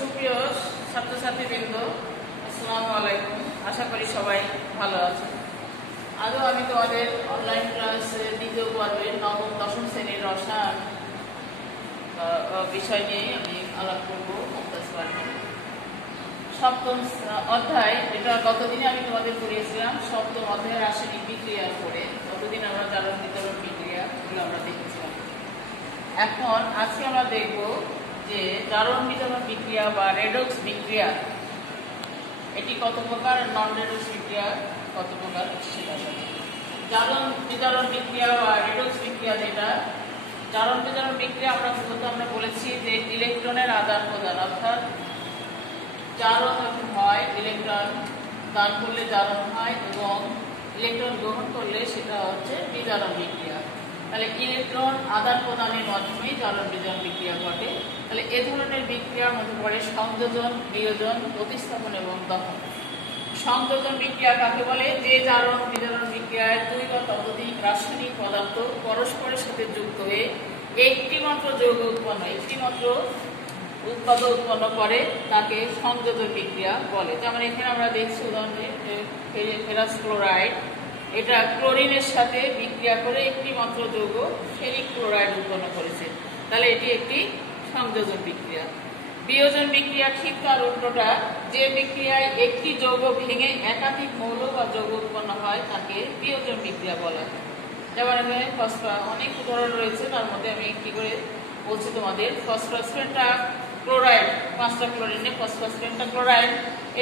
সুপ্রিয় ছাত্রছাত্রীবৃন্দ, আসসালামু আলাইকুম। আশা করি সবাই ভালো আছে। আজও আমি তোমাদের অনলাইন ক্লাস দ্বিতীয় পর্বের নবম দশম শ্রেণীর রসায়ন বিষয় নিয়ে আমি আলাপ করবো। সপ্তম অধ্যায়, এটা গতদিনে আমি তোমাদের পড়িয়েছিলাম। সপ্তম অধ্যায়ের রাসায়নিক বিক্রিয়ার পরে গতদিন আমরা জারণ বিতরণ বিক্রিয়া এগুলো আমরা দেখেছিলাম। এখন আজকে আমরা দেখব যে জারণ বিতরণ বিক্রিয়া বা রেডক্স বিক্রিয়া এটি কত প্রকার, নন রেডক্স বিক্রিয়া কত প্রকার সেটা। জারণ বিতরণ বিক্রিয়া বা রেডক্স বিক্রিয়া যেটা, জারণ বিতরণ বিক্রিয়া আমরা বলেছি যে ইলেকট্রনের আদান প্রদান, অর্থাৎ জারণ হয়, ইলেকট্রন দান করলে জারণ হয় এবং ইলেকট্রন গ্রহণ করলে সেটা হচ্ছে বিজারণ বিক্রিয়া। তাহলে ইলেকট্রন আদান প্রদানের মাধ্যমেই জারণ বিজারণ বিক্রিয়া ঘটে। তাহলে এ ধরনের বিক্রিয়ার মধ্যে পড়ে সংযোজন, বিয়োজন, প্রতিস্থাপন এবং দহন। সংযোজন বিক্রিয়া কাকে বলে? যে জারণ বিজারণ বিক্রিয়ায় দুই বা ততোধিক রাসায়নিক পদার্থ পরস্পরের সাথে যুক্ত হয়ে একটিমাত্র যৌগ উৎপন্ন করে তাকে সংযোজন বিক্রিয়া বলে। যেমন এখানে আমরা দেখছি উদাহরণে ফেরাস ক্লোরাইড, এটা ক্লোরিনের সাথে বিক্রিয়া করে একটি মাত্র যৌগ ফেরিক ক্লোরাইড উৎপন্ন করেছে। তাহলে এটি একটি সংযোজন বিক্রিয়া। বিয়োজন বিক্রিয়া ঠিক তার উল্টোটা, যে বিক্রিয়ায় একটি যৌগ ভেঙে একাধিক মৌল বা যৌগ উৎপন্ন হয় তাকে বিয়োজন বিক্রিয়া বলা হয়। যেমন এখানে অনেক উদাহরণ রয়েছে, তার মধ্যে আমি একটি করে বলছি তোমাদের। ফসফরাস পেন্টাক্লোরাইড, 5টা ক্লোরিনে ফসফরাস পেন্টাক্লোরাইড,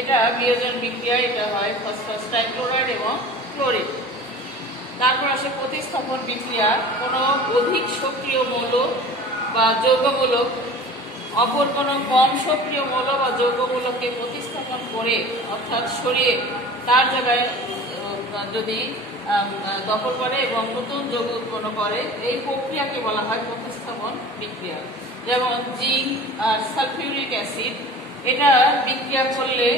এটা বিয়োজন বিক্রিয়া, এটা হয় ফসফরাস ট্রাইক্লোরাইড এবং ক্লোরিন। তারপর আসে প্রতিস্থাপন বিক্রিয়া। কোনো অধিক সক্রিয় মৌল বা যৌগমূলক অপর কোনো কম সক্রিয় মৌল বা যৌগমূলককে প্রতিস্থাপন করে, অর্থাৎ সরিয়ে তার জায়গায় যদি দখল করে এবং নতুন যৌগ উৎপন্ন করে, এই প্রক্রিয়াকে বলা হয় প্রতিস্থাপন বিক্রিয়া। যেমন জিঙ্ক আর সালফিউরিক অ্যাসিড, এটা বিক্রিয়া করলে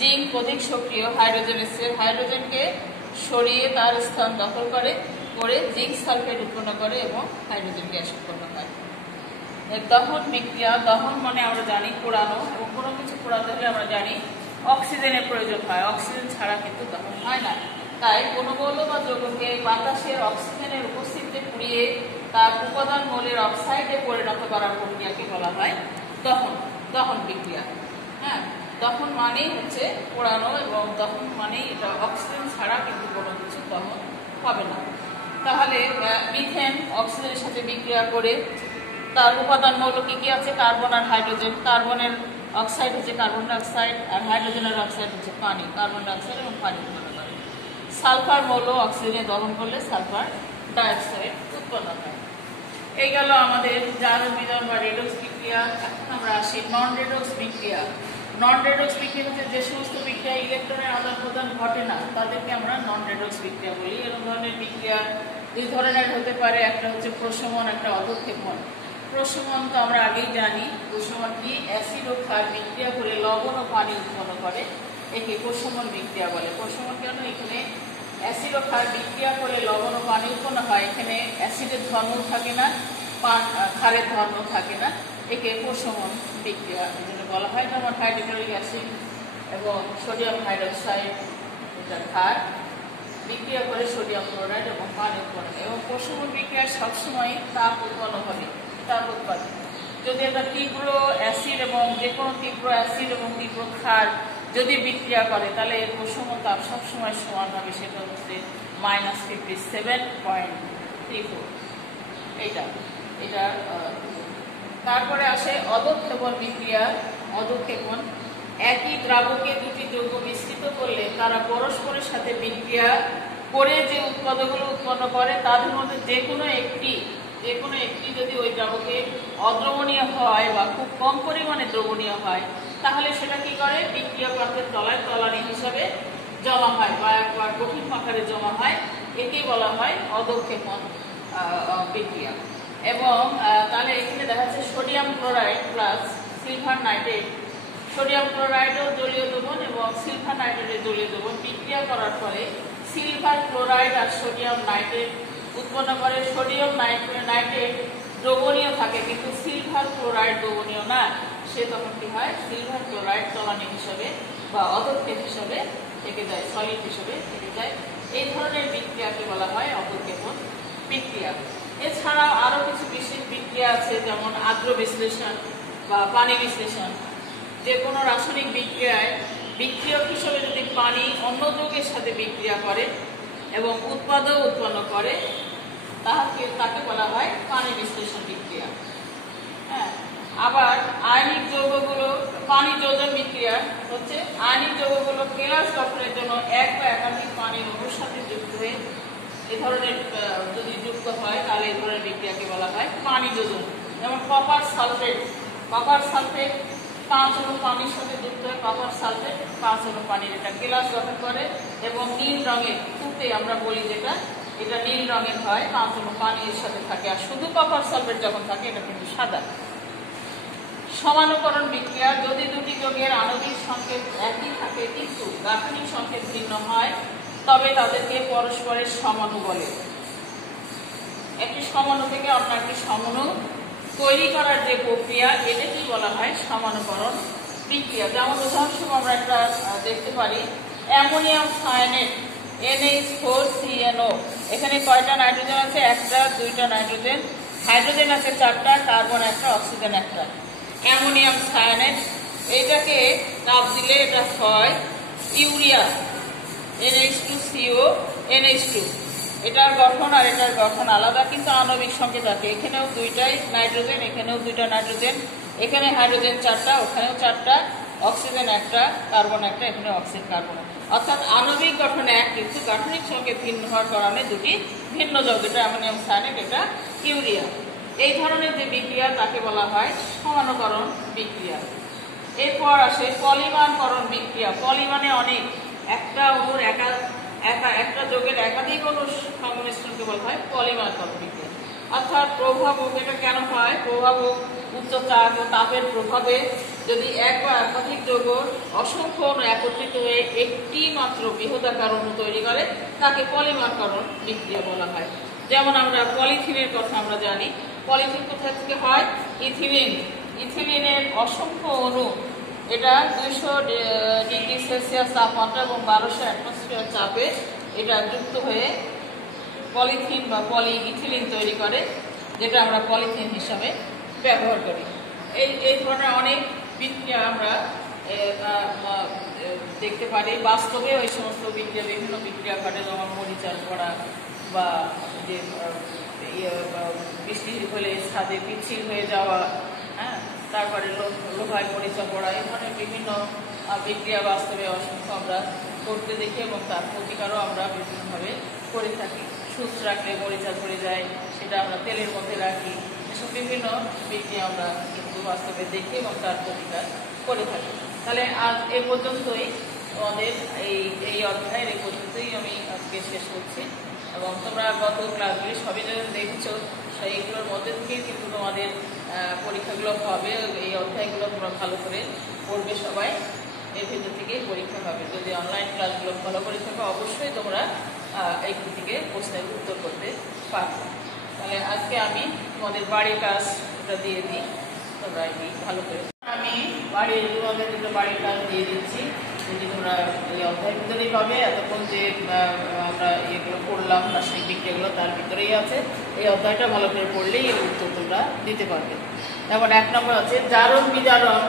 জিঙ্ক অধিক সক্রিয়, হাইড্রোজেনকে সরিয়ে তার স্থান দখল করে জিঙ্ক সালফেট উৎপন্ন করে এবং হাইড্রোজেন গ্যাস উৎপন্ন হয়। দহন বিক্রিয়া, দহন মানে আমরা জানি পোড়ানো, এবং কোনো কিছু পোড়াতে হলে আমরা জানি অক্সিজেনের প্রয়োজন হয়, অক্সিজেন ছাড়া কিন্তু দহন হয় না। তাই কোনো মৌল বা যৌগকে বাতাসের অক্সিজেনের উপস্থিতিতে পুড়িয়ে তার উপাদান মৌলের অক্সাইডে পরিণত করার প্রক্রিয়াকে বলা হয় দহন বিক্রিয়া। হ্যাঁ, দহন মানেই হচ্ছে পোড়ানো, এবং দহন মানেই এটা অক্সিজেন ছাড়া কিন্তু কোনো কিছু দহন হবে না। তাহলে মিথেন অক্সিজেনের সাথে বিক্রিয়া করে তার উপাদান মৌল কি আছে? কার্বন আর হাইড্রোজেন। কার্বনের অক্সাইড হচ্ছে কার্বন ডাইঅক্সাইড, আর হাইড্রোজেনের অক্সাইড হচ্ছে পানি, কার্বন ডাইঅক্সাইড এবং পানি উৎপন্ন করে। সালফার মৌল অক্সিজেনে দহন করলে সালফার ডাইঅক্সাইড উৎপন্ন হয়। এই গেল আমাদের জারণ বিজারণ বা রেডক্স বিক্রিয়া। এখন আমরা আসি নন রেডক্স বিক্রিয়া। নন রেডক্স বিক্রিয়া হচ্ছে যে সমস্ত বিক্রিয়া ইলেকট্রনের আদান প্রদান ঘটে না, তাদেরকে আমরা নন রেডক্স বিক্রিয়া বলি। এরকম ধরনের বিক্রিয়া দুই ধরনের হতে পারে, একটা হচ্ছে প্রশমন, একটা অধঃক্ষেপণ। প্রশমন তো আমরা আগেই জানি, প্রশমন কি? অ্যাসিড ও ক্ষার বিক্রিয়া করে লবণ ও পানি উৎপন্ন করে, একে প্রশমন বিক্রিয়া বলে। প্রশমন কেন? এখানে অ্যাসিড ও ক্ষার বিক্রিয়া করে লবণ ও পানি উৎপন্ন হয়, এখানে অ্যাসিডের ধর্ম থাকে না, ক্ষারের ধর্ম থাকে না, একে প্রশমন বিক্রিয়া এই জন্য বলা হয়। যেমন হাইড্রোক্লোরিক অ্যাসিড এবং সোডিয়াম হাইড্রোক্সাইড, এটা ক্ষার বিক্রিয়া করে সোডিয়াম ক্লোরাইড এবং পানি উৎপন্ন হয়। এবং প্রশমন বিক্রিয়া সবসময় তাপ উৎপন্ন হবে, তাপ উৎপাদন। যদি একটা তীব্র অ্যাসিড এবং যে কোনো তীব্র অ্যাসিড এবং তীব্র ক্ষার যদি বিক্রিয়া করে, তাহলে এর প্রশমন তাপ সবসময় সমান হবে, সেটা হচ্ছে -57.34। এটা তারপরে আসে অধঃক্ষেপণ বিক্রিয়া। অধঃক্ষেপণ, একই দ্রাবকে দুটি যৌগ মিশ্রিত করলে তারা পরস্পরের সাথে বিক্রিয়া করে যে উৎপাদকগুলো উৎপন্ন করে, তাদের মধ্যে যে কোনো একটি যদি ওই দ্রাবকে অদ্রবণীয় হয় বা খুব কম পরিমাণে দ্রবণীয় হয়, তাহলে সেটা কি করে? বিক্রিয়া পাত্রের তলায় তলানি হিসাবে জমা হয় বা একবার কঠিন আকারে জমা হয়, একেই বলা হয় অধঃক্ষেপণ বিক্রিয়া। এবং তাহলে এখানে দেখা যাচ্ছে sodium chloride plus silver nitrate, sodium ক্লোরাইডও জলীয় দ্রবণ এবং সিলভার নাইট্রেটের জলীয় দ্রবণ বিক্রিয়া করার ফলে সিলভার ক্লোরাইড আর সোডিয়াম নাইট্রেট উৎপন্ন করে। সোডিয়াম নাইট্রেট দ্রবণীয় থাকে, কিন্তু সিলভার ক্লোরাইড দ্রবণীয় না, সে তখন কি হয়, সিলভার ক্লোরাইড তলানি হিসাবে বা অধক্ষেপ হিসাবে থেকে যায়, সলিড হিসাবে থেকে যায়। এই ধরনের বিক্রিয়াকে বলা হয় অধক্ষেপণ বিক্রিয়া। এছাড়াও আরো কিছু বিশেষ বিক্রিয়া আছে, যেমন আদ্র বিশ্লেষণ বা পানি বিশ্লেষণ। যে কোনো রাসায়নিক বিক্রিয়ায় বিক্রিয়ক হিসেবে যদি পানি অন্য যৌগের সাথে বিক্রিয়া করে এবং উৎপাদক উৎপন্ন করে, তাকে বলা হয় পানি বিশ্লেষণ বিক্রিয়া। হ্যাঁ, আবার আয়নিক যৌগগুলো পানি যোজন বিক্রিয়া হচ্ছে আয়নিক যৌগগুলো কেলাস গঠনের জন্য এক বা একাধিক পানির অণুর সাথে যুক্ত হয়ে এ ধরনের যদি যুক্ত হয় তাহলে এই ধরনের বিক্রিয়াকে বলা হয় পানি যোজন। যেমন কপার সালফেট 5 অণু পানির সাথে যুক্ত হয়ে কপার সালফেট 5 অণু পানির এটা কেলাস গঠন করে এবং নীল রঙের তুতে আমরা বলি যেটা, এটা নীল রঙের হয়, 5 অণু পানির সাথে থাকে। আর শুধু কপার সালফেট যখন থাকে এটা কিন্তু সাদা। সমানুকরণ বিক্রিয়া, যদি দুটি যৌগের আণবিক সংকেত একই থাকে কিন্তু গাঠনিক সংকেত ভিন্ন হয় তবে তাদেরকে পরস্পরের সমাণু বলে। একটি সমাণু থেকে অন্য একটি সমাণু তৈরি করার যে প্রক্রিয়া, এটাকে বলা হয় সমানুকরণ বিক্রিয়া। যেমন উদাহরণস্বরূপ আমরা একটা দেখতে পারি, অ্যামোনিয়াম সায়ানেট NH4CnO, এখানে কয়টা নাইট্রোজেন আছে? একটা, দুইটা নাইট্রোজেন, হাইড্রোজেন আছে 4টা, কার্বন 1টা, অক্সিজেন 1টা। অ্যামোনিয়াম সায়ানেট, এটাকে তাপ দিলে এটা হয় ইউরিয়া NH2CO NH2। এটার গঠন আর এটার গঠন আলাদা কিন্তু আণবিক সংকেত আছে। এখানেও দুইটাই নাইট্রোজেন, এখানেও দুইটা নাইট্রোজেন, এখানে হাইড্রোজেন 4টা, ওখানেও 4টা, অক্সিজেন 1টা, কার্বন 1টা, এখানে অক্সিজেন কার্বন। অর্থাৎ আণবিক গঠন এক কিন্তু গাঠনিক সংকেত ভিন্ন হওয়ার কারণে দুটি ভিন্ন যৌগ, এটা অ্যামোনিয়াম সায়ানেট, এটা ইউরিয়া। এই ধরনের যে বিক্রিয়া তাকে বলা হয় সমানুকরণ বিক্রিয়া। এরপর আসে পলিমারকরণ বিক্রিয়া। পলিমানে অনেক, একটা অণুর একটা যৌগের একাধিক অণুর সংমিশ্রণকে বলা হয় পলিমারকরণ বিক্রিয়া। অর্থাৎ প্রভাবক, এটা কেন হয়? প্রভাবক উচ্চ চাপ ও তাপের প্রভাবে যদি এক বা একাধিক যৌগ অসংখ্য অণু একত্রিত হয়ে একটি মাত্র বৃহদাকার অণু তৈরি করে তাকে পলিমারকরণ বিক্রিয়া বলা হয়। যেমন আমরা পলিথিনের কথা আমরা জানি, পলিথিন কোথা থেকে হয়? ইথিলিন। ইথিলিনের অসংখ্য অণু, এটা 200 ডিগ্রি সেলসিয়াস তাপমাত্রা এবং 1200 অ্যাটমসফিয়ার চাপে এটা যুক্ত হয়ে পলিথিন বা পলিইথিলিন তৈরি করে, যেটা আমরা পলিথিন হিসাবে ব্যবহার করি। এই ধরনের অনেক বিক্রিয়া আমরা দেখতে পারি। বাস্তবে ওই সমস্ত বিক্রিয়া, বিভিন্ন বিক্রিয়া ঘটে, যেমন মরিচার পড়া বা যে বৃষ্টি হলে ছাদে পিচ্ছিল হয়ে যাওয়া, হ্যাঁ, তারপরে লোহায় মরিচা পড়া, এই ধরনের বিভিন্ন বিক্রিয়া বাস্তবে অসংখ্য আমরা করতে দেখি এবং তার প্রতিকারও আমরা বিভিন্নভাবে করে থাকি। সুচ রাখলে মরিচা ধরে যায়, সেটা আমরা তেলের মধ্যে রাখি, এসব বিভিন্ন বিক্রিয়া আমরা কিন্তু বাস্তবে দেখি এবং তার প্রতিকার করে থাকি। তাহলে আজ এ পর্যন্তই আমাদের এই অধ্যায়ের এ পর্যন্তই আমি আজকে শেষ করছি। এবং তোমরা গত ক্লাসগুলি সবই যদি দেখছো, সেইগুলোর মধ্যে থেকেই কিন্তু তোমাদের পরীক্ষাগুলো হবে। এই অধ্যায়গুলো তোমরা ভালো করে পড়বে সবাই, এর ভিতর থেকেই পরীক্ষা হবে। যদি অনলাইন ক্লাসগুলো ফলো করে থাকো অবশ্যই তোমরা এইখান থেকে প্রশ্নের উত্তর করতে পারবে। তাহলে আজকে আমি তোমাদের বাড়ির কাজটা দিয়ে দিই, তোমরা এটি ভালো করে। আমি তোমাদের কিন্তু বাড়ির কাজ দিয়ে দিচ্ছি, যদি তোমরা এই অধ্যায়ের ভিতরেই পাবে। এতক্ষণ যে আমরা এগুলো পড়লাম রাসায়নিক বিক্রিয়াগুলো তার ভিতরেই আছে। এই অধ্যায়টা ভালো করে পড়লেই এর উত্তর তোমরা দিতে পারবে। যেমন 1 নম্বর আছে, জারণ বিজারণ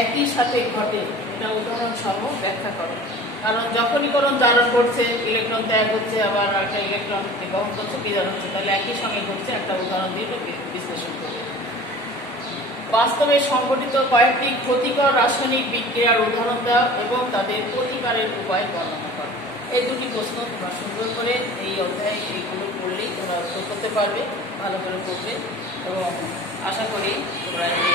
একই সাথে ঘটে, এটা উদাহরণ সহ ব্যাখ্যা করো। কারণ যখনই কোনো জারণ ঘটছে, ইলেকট্রন ত্যাগ হচ্ছে, আবার একটা ইলেকট্রন গ্রহণ করছে, বিজারণ হচ্ছে, তাহলে একই সঙ্গে ঘটছে, একটা উদাহরণ দিয়ে বিশ্লেষণ করবে। বাস্তবে সংঘটিত কয়েকটি ক্ষতিকর রাসায়নিক বিক্রিয়ার উদাহরণ দাও এবং তাদের প্রতিকারের উপায় বর্ণনা করো। এই দুটি প্রশ্ন তোমরা সুন্দর করে এই অধ্যায়ে এইগুলো পড়লেই তোমরা উত্তর করতে পারবে, ভালো করে পড়বে। এবং আশা করি তোমরা এই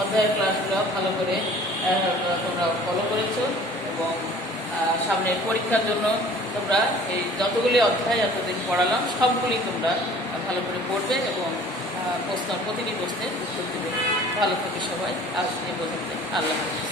অধ্যায়ের ক্লাসগুলো ভালো করে তোমরা ফলো করেছো এবং সামনের পরীক্ষার জন্য তোমরা এই যতগুলি অধ্যায় এতদিন পড়ালাম সবগুলি তোমরা ভালো করে পড়বে এবং প্রতিটি প্রশ্নের উত্তর দেবে। ভালো থাকি সবাই, আজ এ পর্যন্ত। আল্লাহ হাফেজ।